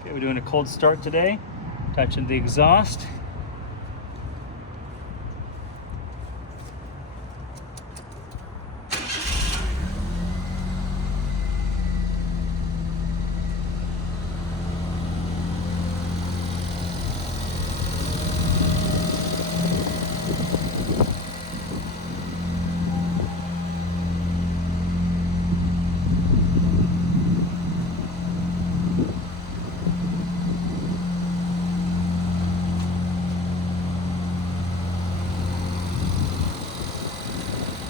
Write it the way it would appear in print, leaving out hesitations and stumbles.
Okay, we're doing a cold start today. Touching the exhaust.